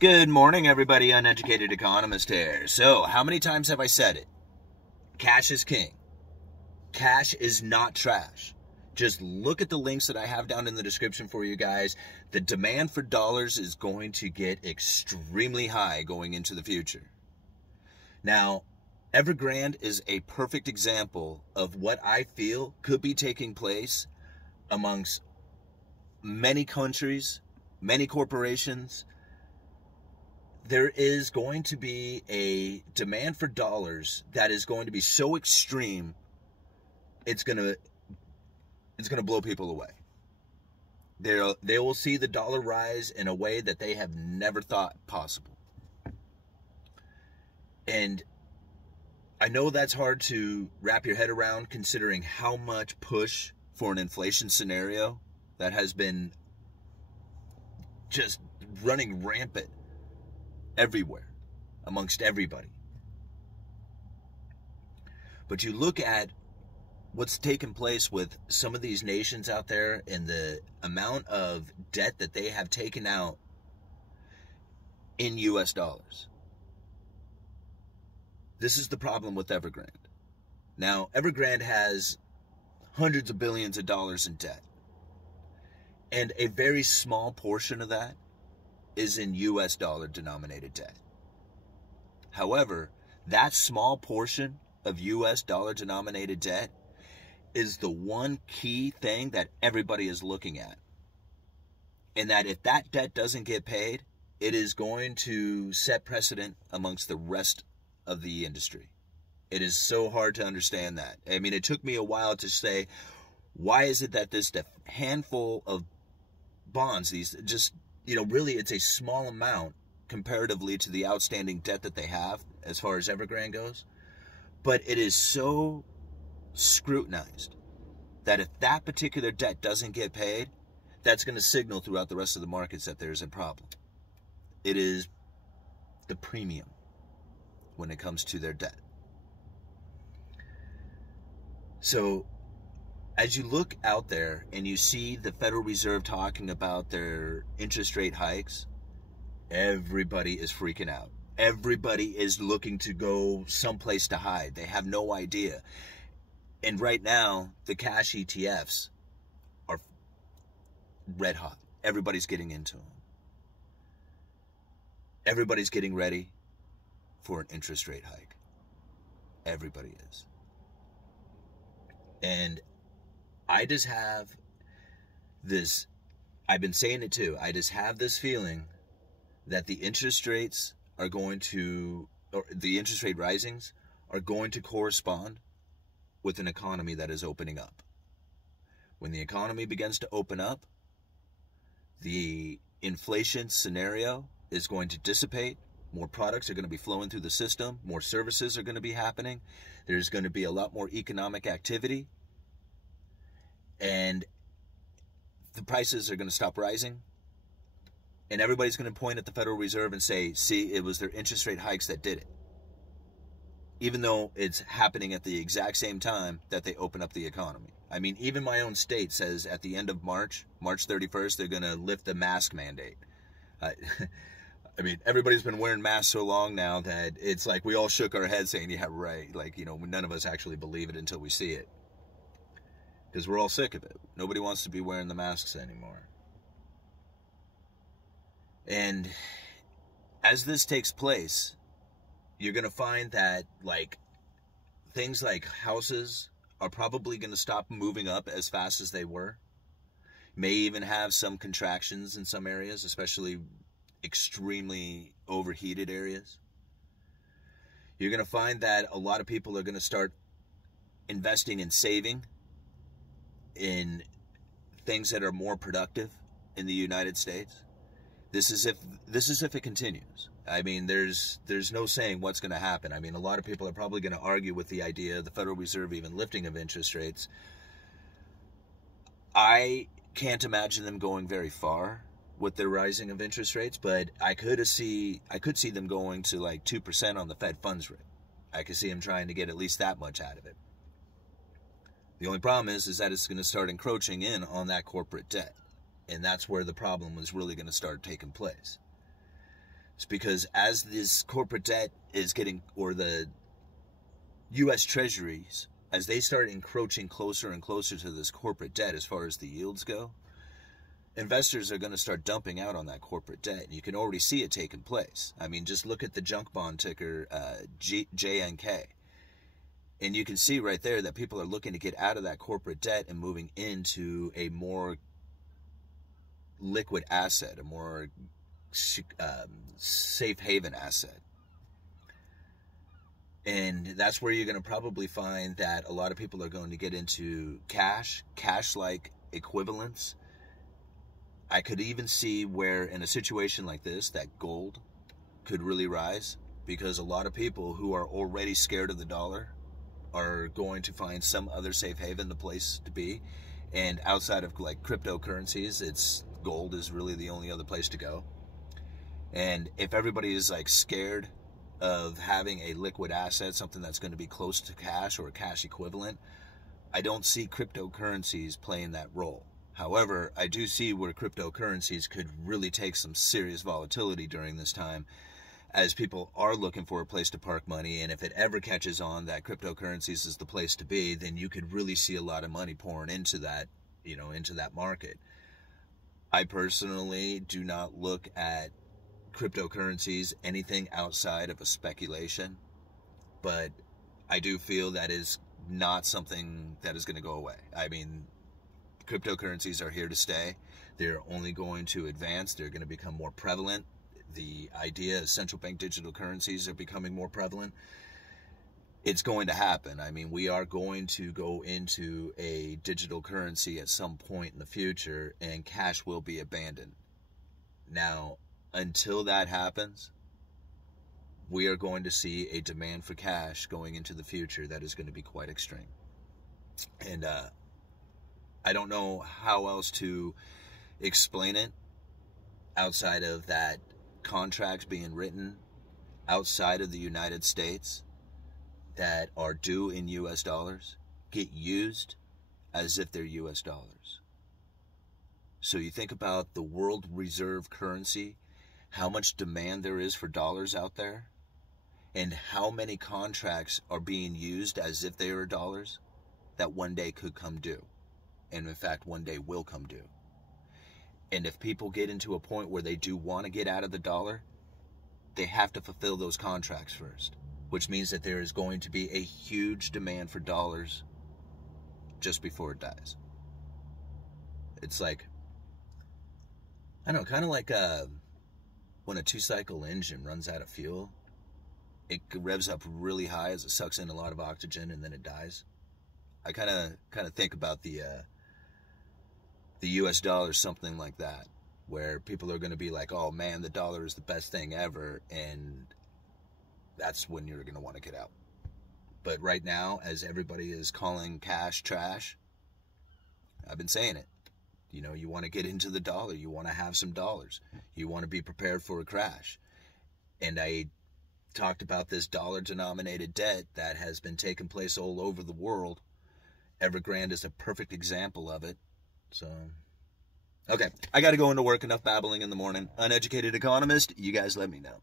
Good morning, everybody. Uneducated Economist here. So, how many times have I said it? Cash is king. Cash is not trash. Just look at the links that I have down in the description for you guys. The demand for dollars is going to get extremely high going into the future. Now, Evergrande is a perfect example of what I feel could be taking place amongst many countries, many corporations. There is going to be a demand for dollars that is going to be so extreme, it's going to blow people away. They will see the dollar rise in a way that they have never thought possible. And I know that's hard to wrap your head around, considering how much push for an inflation scenario that has been just running rampant everywhere, amongst everybody. But you look at what's taken place with some of these nations out there and the amount of debt that they have taken out in US dollars. This is the problem with Evergrande. Now, Evergrande has hundreds of billions of dollars in debt. And a very small portion of that is in US dollar denominated debt. However, that small portion of US dollar denominated debt is the one key thing that everybody is looking at. And that if that debt doesn't get paid, it is going to set precedent amongst the rest of the industry. It is so hard to understand that. I mean, it took me a while to say, why is it that this handful of bonds, these just, really it's a small amount comparatively to the outstanding debt that they have as far as Evergrande goes. But it is so scrutinized that if that particular debt doesn't get paid, that's going to signal throughout the rest of the markets that there's a problem. It is the premium when it comes to their debt. So, as you look out there and you see the Federal Reserve talking about their interest rate hikes, everybody is freaking out. Everybody is looking to go someplace to hide. They have no idea. And right now, the cash ETFs are red hot. Everybody's getting into them. Everybody's getting ready for an interest rate hike. Everybody is. And I just have this, I've been saying it too, I just have this feeling that the interest rates are going to, or the interest rate risings are going to correspond with an economy that is opening up. When the economy begins to open up, the inflation scenario is going to dissipate. More products are going to be flowing through the system. More services are going to be happening. There's going to be a lot more economic activity. And the prices are going to stop rising. And everybody's going to point at the Federal Reserve and say, see, it was their interest rate hikes that did it. Even though it's happening at the exact same time that they open up the economy. I mean, even my own state says at the end of March 31st, they're going to lift the mask mandate. I mean, everybody's been wearing masks so long now that it's like we all shook our heads saying, yeah, right. Like, none of us actually believe it until we see it. Because we're all sick of it. Nobody wants to be wearing the masks anymore. And as this takes place, you're going to find that, things like houses are probably going to stop moving up as fast as they were. May even have some contractions in some areas, especially extremely overheated areas. You're going to find that a lot of people are going to start investing in saving in things that are more productive in the United States. This is if it continues. I mean, there's no saying what's going to happen. I mean, a lot of people are probably going to argue with the idea of the Federal Reserve even lifting of interest rates. I can't imagine them going very far with their rising of interest rates, but I could see them going to 2% on the Fed funds rate. I could see them trying to get at least that much out of it. The only problem is that it's going to start encroaching in on that corporate debt. And that's where the problem is really going to start taking place. It's because as this corporate debt is getting, or the U.S. Treasuries, as they start encroaching closer and closer to this corporate debt as far as the yields go, investors are going to start dumping out on that corporate debt. And you can already see it taking place. I mean, just look at the junk bond ticker JNK. And you can see right there that people are looking to get out of that corporate debt and moving into a more liquid asset, a more safe haven asset. And that's where you're going to probably find that a lot of people are going to get into cash-like equivalents. I could even see where in a situation like this that gold could really rise, because a lot of people who are already scared of the dollar are going to find some other safe haven, the place to be. And outside of like cryptocurrencies, gold is really the only other place to go. And if everybody is like scared of having a liquid asset, something that's going to be close to cash or a cash equivalent, I don't see cryptocurrencies playing that role. However, I do see where cryptocurrencies could really take some serious volatility during this time, as people are looking for a place to park money. And if it ever catches on that cryptocurrencies is the place to be, then you could really see a lot of money pouring into that, into that market. I personally do not look at cryptocurrencies anything outside of a speculation, but I do feel that is not something that is going to go away. I mean, cryptocurrencies are here to stay. They're only going to advance. They're going to become more prevalent. The idea of central bank digital currencies are becoming more prevalent. It's going to happen. I mean, we are going to go into a digital currency at some point in the future, and cash will be abandoned. Now, until that happens, we are going to see a demand for cash going into the future that is going to be quite extreme. And I don't know how else to explain it outside of that contracts being written outside of the United States that are due in US dollars get used as if they're US dollars. So you think about the world reserve currency, how much demand there is for dollars out there, and how many contracts are being used as if they are dollars that one day could come due, and in fact one day will come due. And if people get into a point where they do want to get out of the dollar, they have to fulfill those contracts first, which means that there is going to be a huge demand for dollars just before it dies. It's like, I don't know, kind of like when a two-cycle engine runs out of fuel. It revs up really high as it sucks in a lot of oxygen, and then it dies. I kind of think about the US dollar, something like that, where people are going to be like, oh man, the dollar is the best thing ever, and that's when you're going to want to get out. But right now, as everybody is calling cash trash, I've been saying it. You want to get into the dollar, you want to have some dollars, you want to be prepared for a crash. And I talked about this dollar-denominated debt that has been taking place all over the world. Evergrande is a perfect example of it. So, okay, I got to go into work. Enough babbling in the morning. Uneducated Economist, you guys let me know.